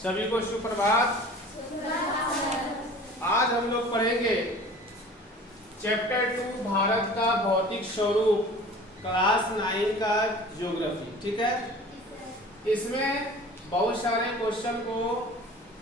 सभी को सुप्रभात। आज हम लोग पढ़ेंगे चैप्टर 2 भारत का भौतिक स्वरूप, क्लास 9 का ज्योग्राफी। ठीक है, इसमें बहुत सारे क्वेश्चन को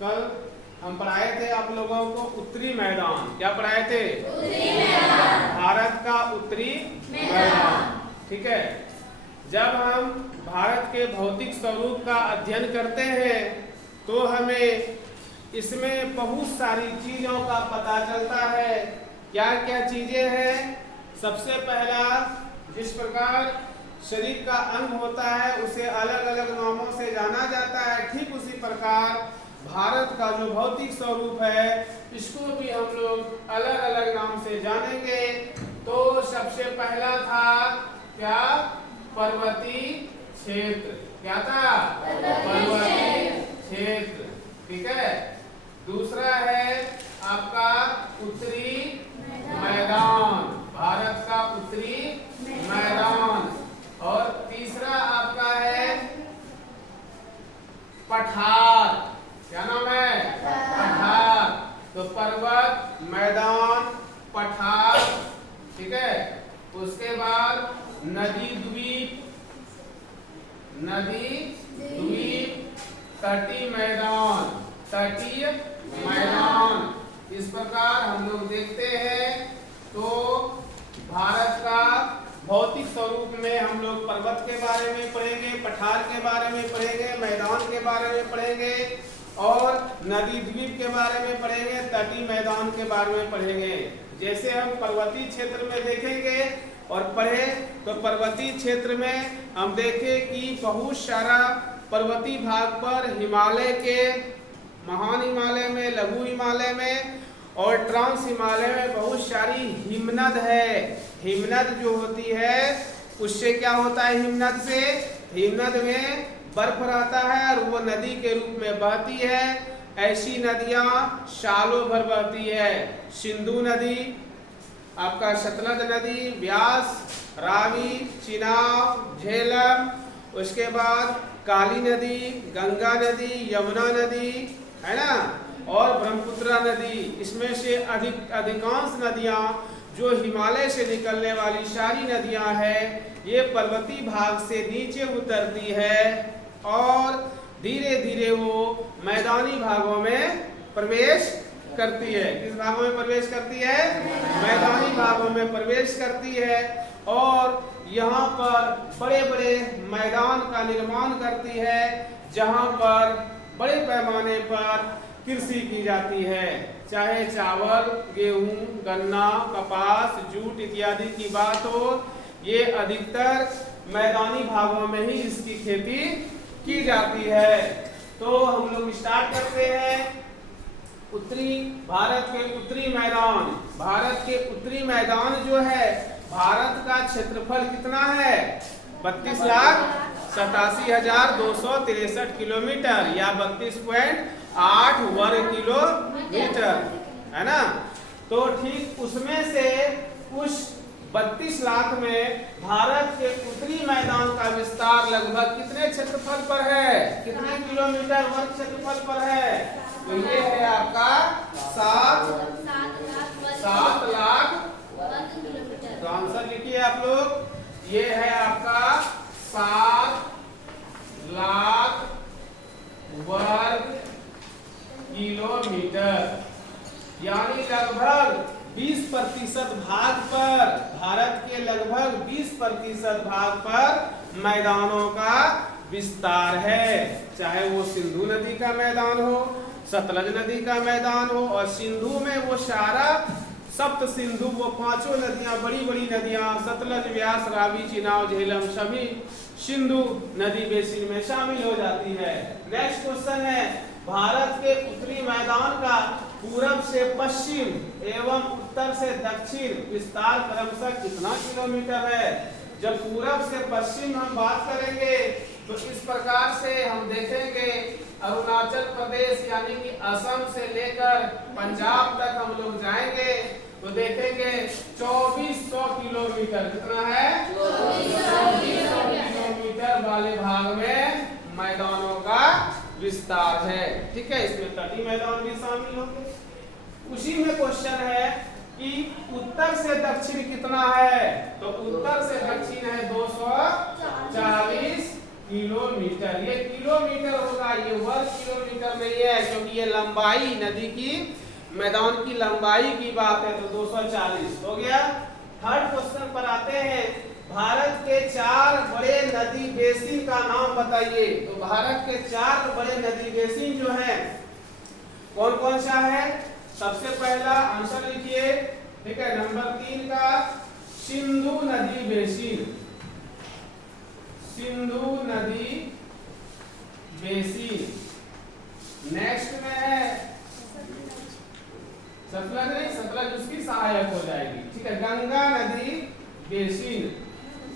कल हम पढ़ाए थे आप लोगों को। उत्तरी मैदान, क्या पढ़ाए थे? उत्तरी मैदान, भारत का उत्तरी मैदान। ठीक है, जब हम भारत के भौतिक स्वरूप का अध्ययन करते हैं तो हमें इसमें बहुत सारी चीजों का पता चलता है। क्या क्या चीजें हैं? सबसे पहला, जिस प्रकार शरीर का अंग होता है उसे अलग अलग नामों से जाना जाता है, ठीक उसी प्रकार भारत का जो भौतिक स्वरूप है इसको भी हम लोग अलग अलग नाम से जानेंगे। तो सबसे पहला था क्या? पर्वतीय क्षेत्र। क्या था? पर्वतीय क्षेत्र। ठीक है, दूसरा है आपका उत्तरी मैदान, भारत का उत्तरी मैदान। और तीसरा आपका है पठार। क्या नाम है? पठार। तो पर्वत, मैदान, पठार। ठीक है, उसके बाद नदी द्वीप, नदी द्वीप, तटीय मैदान, तटीय मैदान। इस प्रकार हम लोग देखते हैं। तो भारत का भौतिक स्वरूप में हम लोग पर्वत के बारे में पढ़ेंगे, पठार के बारे में पढ़ेंगे, मैदान के बारे में पढ़ेंगे और नदी द्वीप के बारे में पढ़ेंगे, तटीय मैदान के बारे में पढ़ेंगे। जैसे हम पर्वतीय क्षेत्र में देखेंगे और पढ़े तो पर्वतीय क्षेत्र में हम देखें कि बहुत सारा पर्वतीय भाग पर हिमालय के, महान हिमालय में, लघु हिमालय में और ट्रांस हिमालय में बहुत सारी हिमनद है। हिमनद जो होती है उससे क्या होता है? हिमनद से, हिमनद में बर्फ रहता है और वो नदी के रूप में बहती है। ऐसी नदियां सालों भर बहती है। सिंधु नदी, आपका सतलज नदी, ब्यास, रावी, चिनाब, झेलम, उसके बाद काली नदी, गंगा नदी, यमुना नदी, है ना, और ब्रह्मपुत्र नदी। इसमें से अधिकांश नदियां जो हिमालय से निकलने वाली सारी नदियां हैं ये पर्वतीय भाग से नीचे उतरती है और धीरे धीरे वो मैदानी भागों में प्रवेश करती है। किस भागों में प्रवेश करती है? मैदानी भागों में प्रवेश करती है और यहाँ पर बड़े बड़े मैदान का निर्माण करती है जहाँ पर बड़े पैमाने पर कृषि की जाती है। चाहे चावल, गेहूं, गन्ना, कपास, जूट इत्यादि की बात हो, ये अधिकतर मैदानी भागों में ही इसकी खेती की जाती है। तो हम लोग स्टार्ट करते हैं। उत्तरी, भारत के उत्तरी मैदान। भारत के उत्तरी मैदान जो है, भारत का क्षेत्रफल कितना है? 32,87,263 किलोमीटर या 32.8 वर्ग किलोमीटर, है ना। तो ठीक उसमें से उस 32 लाख में भारत के उत्तरी मैदान का विस्तार लगभग कितने क्षेत्रफल पर है? कितने किलोमीटर वर्ग क्षेत्रफल पर है? तो ये है आपका 7 लाख। तो आंसर लिखिए आप लोग। ये है आपका 7 लाख वर्ग किलोमीटर, यानी लगभग 20% भाग पर, भारत के लगभग 20% भाग पर मैदानों का विस्तार है। चाहे वो सिंधु नदी का मैदान हो, सतलज नदी का मैदान हो, और सिंधु में वो सारा सप्त सिंधु, वो पांचों नदियां, बड़ी बड़ी नदियां, सतलज, व्यास, रावी, चिनाब, झेलम, सभी सिंधु नदी बेसिन में शामिल हो जाती है। नेक्स्ट क्वेश्चन है, भारत के उत्तरी मैदान का पूरब से पश्चिम एवं उत्तर से दक्षिण विस्तार क्रमशः कितना किलोमीटर है? जब पूरब से पश्चिम हम बात करेंगे तो इस प्रकार से हम देखेंगे, अरुणाचल प्रदेश यानी कि असम से लेकर पंजाब तक हम लोग जाएंगे तो देखेंगे 2400 किलोमीटर। कितना है? 2400 किलोमीटर वाले भाग में मैदानों का विस्तार है। ठीक है, इसमें तटीय मैदान भी शामिल होंगे। उसी में क्वेश्चन है कि उत्तर से दक्षिण कितना है, तो उत्तर से दक्षिण है 240 किलोमीटर। ये किलोमीटर होगा, ये वर्ग किलोमीटर नहीं है, क्योंकि ये लंबाई नदी की मैदान की लंबाई की बात है, तो 240 हो गया। थर्ड क्वेश्चन पर आते हैं, भारत के 4 बड़े नदी बेसिन का नाम बताइए। तो भारत के 4 बड़े नदी बेसिन जो हैं कौन कौन सा है? सबसे पहला आंसर लिखिए, ठीक है, नंबर 3 का सिंधु नदी बेसिन, सिंधु नदी बेसिन। नेक्स्ट में है सतलज, नहीं सतलज उसकी सहायक हो जाएगी, ठीक है, गंगा नदी बेसिन,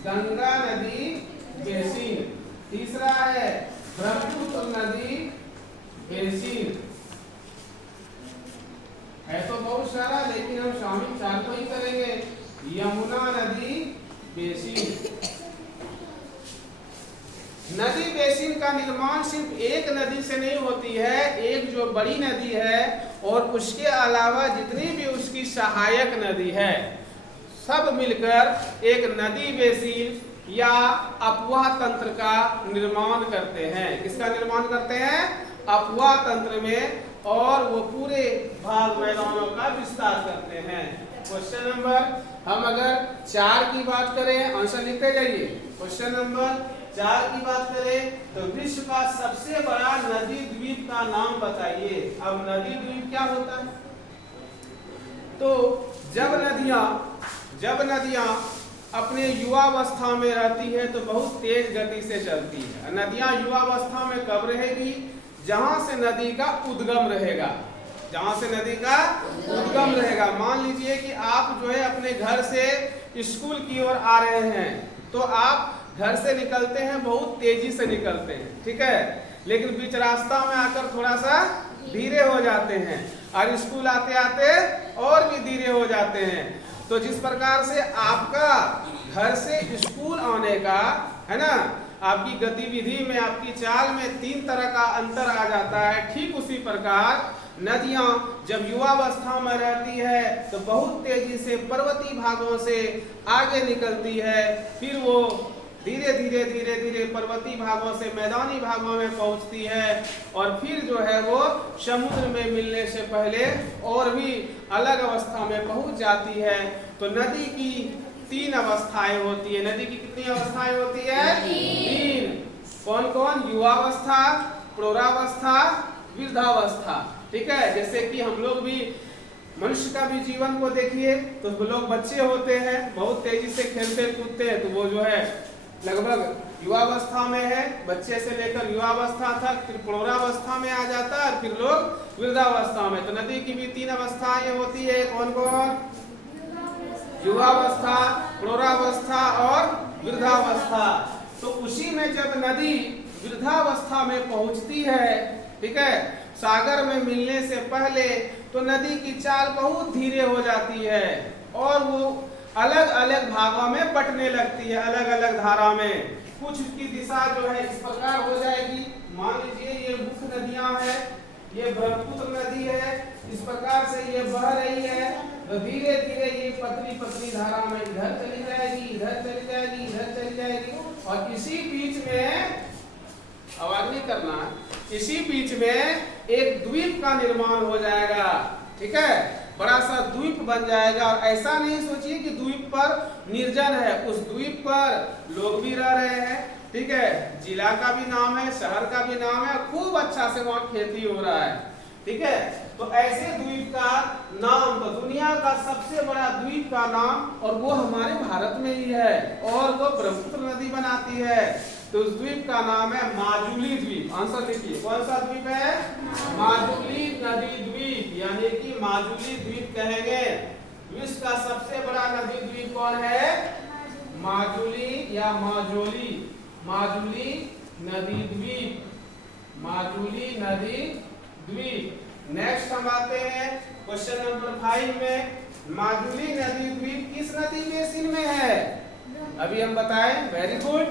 गंगा नदी बेसिन। तीसरा है ब्रह्मपुत्र नदी बेसिन। है तो बहुत सारा, लेकिन हम शामिल 4 को ही करेंगे। यमुना नदी बेसिन। नदी बेसिन का निर्माण सिर्फ एक नदी से नहीं होती है, एक जो बड़ी नदी है और उसके अलावा जितनी भी उसकी सहायक नदी है, सब मिलकर एक नदी बेसिन या अपवाह तंत्र का निर्माण करते हैं। किसका निर्माण करते हैं? अपवाह तंत्र में, और वो पूरे भाग मैदानों का विस्तार करते हैं। क्वेश्चन नंबर, हम अगर 4 की बात करें, आंसर लिखते जाइए। क्वेश्चन नंबर 4 की बात करें तो विश्व का सबसे बड़ा नदी द्वीप का नाम बताइए। अब नदी द्वीप क्या होता है? तो जब नदियां अपने युवावस्था में रहती है तो बहुत तेज गति से चलती है। नदियां युवावस्था में कब रहेगी? जहां से नदी का उद्गम रहेगा, जहां से नदी का उद्गम रहेगा। मान लीजिए कि आप जो है अपने घर से स्कूल की ओर आ रहे हैं, तो आप घर से निकलते हैं, बहुत तेजी से निकलते हैं, ठीक है, लेकिन बीच रास्ता में आकर थोड़ा सा धीरे हो जाते हैं, और स्कूल आते आते और भी धीरे हो जाते हैं। तो जिस प्रकार से आपका घर से स्कूल आने का है ना, आपकी गतिविधि में, आपकी चाल में 3 तरह का अंतर आ जाता है, ठीक उसी प्रकार नदियां जब युवावस्था में रहती है तो बहुत तेजी से पर्वतीय भागों से आगे निकलती है, फिर वो धीरे धीरे पर्वतीय भागों से मैदानी भागों में पहुंचती है, और फिर जो है वो समुद्र में मिलने से पहले और भी अलग अवस्था में पहुंच जाती है। तो नदी की 3 अवस्थाएं होती है। नदी की कितनी अवस्थाएं होती है? 3। कौन कौन? युवावस्था, प्रौढ़ावस्था, वृद्धावस्था। ठीक है, जैसे कि हम लोग भी मनुष्य का भी जीवन को देखिए, तो लोग बच्चे होते हैं, बहुत तेजी से खेलते कूदते हैं, तो वो जो है लगभग युवावस्था में है, बच्चे से लेकर युवावस्था तक, फिर प्रौढ़ावस्था में आ जाता है, और फिर लोग वृद्धावस्था में। तो नदी की भी 3 अवस्थाएं होती है। कौन कौन? युवावस्था, प्रौढ़ावस्था और वृद्धावस्था। तो उसी में जब नदी वृद्धावस्था में पहुंचती है, ठीक है, सागर में मिलने से पहले, तो नदी की चाल बहुत धीरे हो जाती है और वो अलग अलग भागों में बंटने लगती है, अलग अलग धारा में। कुछ की दिशा जो है इस प्रकार हो जाएगी। मान लीजिए ये मुख्य नदियां हैं, ये ब्रह्मपुत्र नदी है, इस प्रकार से ये बह रही है, तो धीरे धीरे ये पतली पतली धारा में इधर चली जाएगी, इधर चली जाएगी, इधर चली जाएगी, और इसी बीच में, आवाज नहीं करना, इसी बीच में एक द्वीप का निर्माण हो जाएगा। ठीक है, बड़ा सा द्वीप बन जाएगा। और ऐसा नहीं सोचिए कि द्वीप पर निर्जन है, उस द्वीप पर लोग भी रह रहे हैं, ठीक है, जिला का भी नाम है, शहर का भी नाम है, खूब अच्छा से वहाँ खेती हो रहा है। ठीक है, तो ऐसे द्वीप का नाम, तो दुनिया का सबसे बड़ा द्वीप का नाम, और वो हमारे भारत में ही है, और वो ब्रह्मपुत्र नदी बनाती है। तो उस द्वीप का नाम है माजुली द्वीप। आंसर लिखिए, कौन सा द्वीप है? माजुली नदी द्वीप, यानी कि माजुली द्वीप कहेंगे। विश्व का सबसे बड़ा नदी द्वीप कौन है? माजुली या माजोली, माजुली नदी द्वीप, माजुली नदी द्वीप। नेक्स्ट हम आते हैं क्वेश्चन नंबर 5 में। माजुली नदी द्वीप किस नदी बेसिन में है? अभी हम बताएं, वेरी गुड।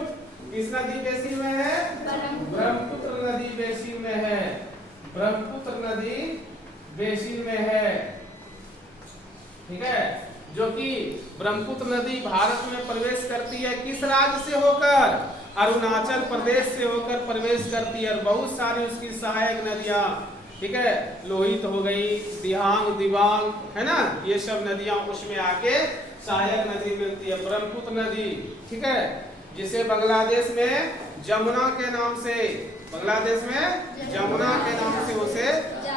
किस नदी बेसिन में है? ब्रह्मपुत्र नदी बेसिन में है, ब्रह्मपुत्र नदी बेसिन में है, ठीक है। जो कि ब्रह्मपुत्र नदी भारत में प्रवेश करती है किस राज्य से होकर? अरुणाचल प्रदेश से होकर प्रवेश करती है। और बहुत सारी उसकी सहायक नदियां, ठीक है, लोहित हो गई, दिहांग, दिबांग, है ना, ये सब नदियां उसमें आके सहायक नदी मिलती है। ब्रह्मपुत्र नदी, ठीक है, जिसे बांग्लादेश में जमुना के नाम से, बांग्लादेश में जमुना के नाम से उसे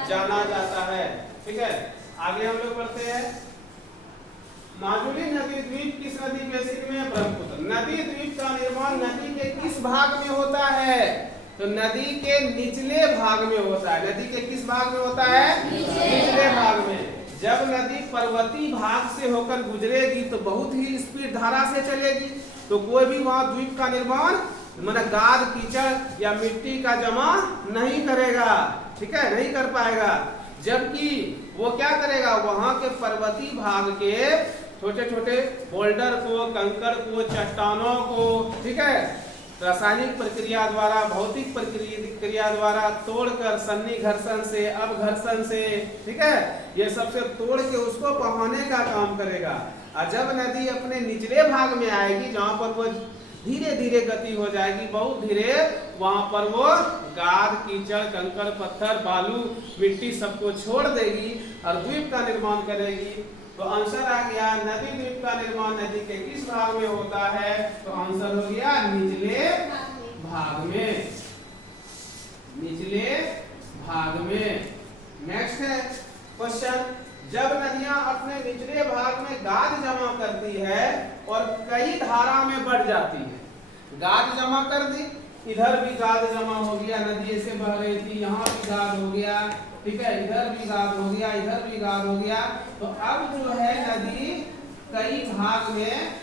जाना जाता है, ठीक है। आगे हम लोग बढ़ते हैं। माजुली नदी द्वीप किस नदी बेसिन में? ब्रह्मपुत्र नदी द्वीप का निर्माण नदी के किस भाग में होता है? तो नदी के निचले भाग में होता है। नदी के किस भाग में होता है? निचले भाग में। जब नदी पर्वतीय भाग से होकर गुजरेगी तो बहुत ही स्पीड धारा से चलेगी, तो कोई भी वहां द्वीप का निर्माण माने गाद, कीचड़ या मिट्टी का जमा नहीं करेगा, ठीक है, नहीं कर पाएगा। जबकि वो क्या करेगा, वहां के पर्वतीय भाग के छोटे छोटे बोल्डर को, कंकड़ को, चट्टानों को, ठीक है, रासायनिक प्रक्रिया द्वारा, भौतिक प्रक्रिया द्वारा तोड़कर सन्नी घर्षण से, अपघर्षण से, ठीक है, ये सबसे तोड़ के उसको बहाने का काम करेगा। और जब नदी अपने निचले भाग में आएगी, जहां पर वो धीरे धीरे गति हो जाएगी, बहुत धीरे, वहां पर वो गाद, कीचड़, कंकड़, पत्थर, बालू, मिट्टी सबको छोड़ देगी और द्वीप का निर्माण करेगी। तो आंसर आ गया, नदी द्वीप का निर्माण नदी के किस भाग में होता है? तो आंसर हो गया निचले भाग में, निचले भाग में। नेक्स्ट है क्वेश्चन, जब नदियां अपने निचले भाग में गाद जमा करती है और कई धारा में बढ़ जाती है, गाद जमा कर दी, इधर भी गाद जमा हो गया, नदी से बह रही थी, यहाँ भी गाद हो गया, ठीक है, इधर भी गाद हो गया, इधर भी गाद हो गया, तो अब जो है नदी कई भाग में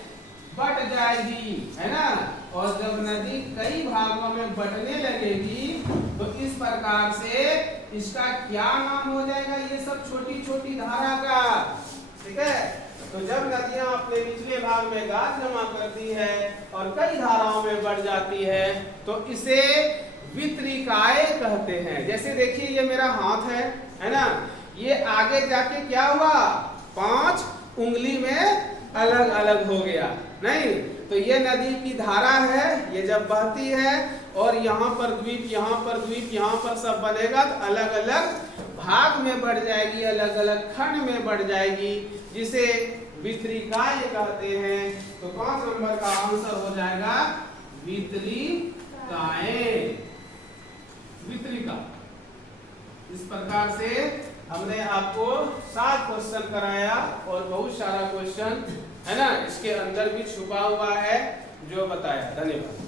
बट जाएगी, है ना। और जब नदी कई भागों में बटने लगेगी तो इस प्रकार से इसका क्या नाम हो जाएगा? ये सब छोटी छोटी धारा का, ठीक है। तो जब नदियां अपने निचले भाग में गाद जमा करती है और कई धाराओं में बढ़ जाती है तो इसे वितरिकाएं कहते हैं। जैसे देखिए ये मेरा हाथ है ना, ये आगे जाके क्या हुआ, 5 उंगली में अलग अलग हो गया, नहीं तो ये नदी की धारा है, ये जब बहती है और यहाँ पर द्वीप, यहाँ पर द्वीप, यहाँ पर सब बनेगा तो अलग अलग भाग में बढ़ जाएगी, अलग अलग खंड में बढ़ जाएगी, जिसे वितरिकाएं कहते हैं। तो 5 नंबर का आंसर हो जाएगा वितरिकाएं, वितरिका। इस प्रकार से हमने आपको 7 क्वेश्चन कराया और बहुत सारा क्वेश्चन है ना इसके अंदर भी छुपा हुआ है जो बताया। धन्यवाद।